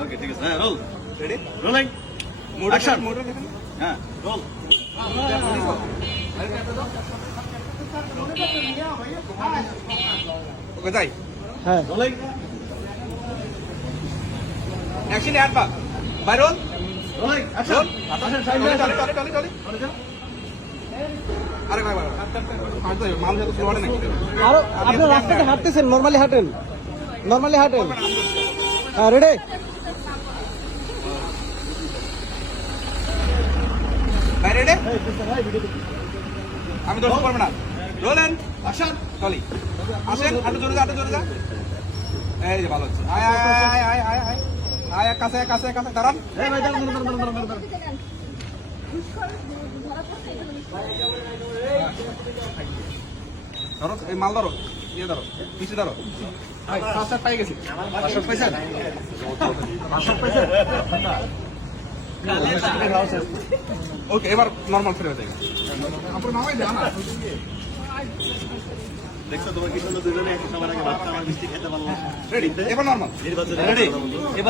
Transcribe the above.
ওকে ঠিক আছে হ্যাঁ রোল রেডি রোলিং অ্যাকশন হ্যাঁ রোল ওকে যাই হ্যাঁ রোলিং অ্যাকশন অ্যাড বা অ্যাকশন আরও আপনি রাস্তাতে হাঁটতেছেন নর্মালি হাঁটেন। নর্মালি হাঁটেন। হ্যাঁ রেডি আমি ধরতে পারব না। রোলেন অ্যাকশন টলি। আসেন আটু জোরে যা আটু জোরে যা। এই যে ভালো হচ্ছে। আয় আয় আয় আয় আয় আয় আয় কাছে কাছে কাছে দাঁড়ান। ধরো এই মাল ধরো ইয়ে ধরো পিছু ধরো। পাই গেছি। ফার্স্ট পাইছেন ওকে এবার নর্মাল ফিরে হয়ে যাবে আপনার নামাই দেওয়া না দেখছ তোমার কি সুন্দর দুজনে? সবার আগে ভাত খাওয়ার মিষ্টি খেতে পারলাম। রেডি এবার নর্মাল রেডি এবার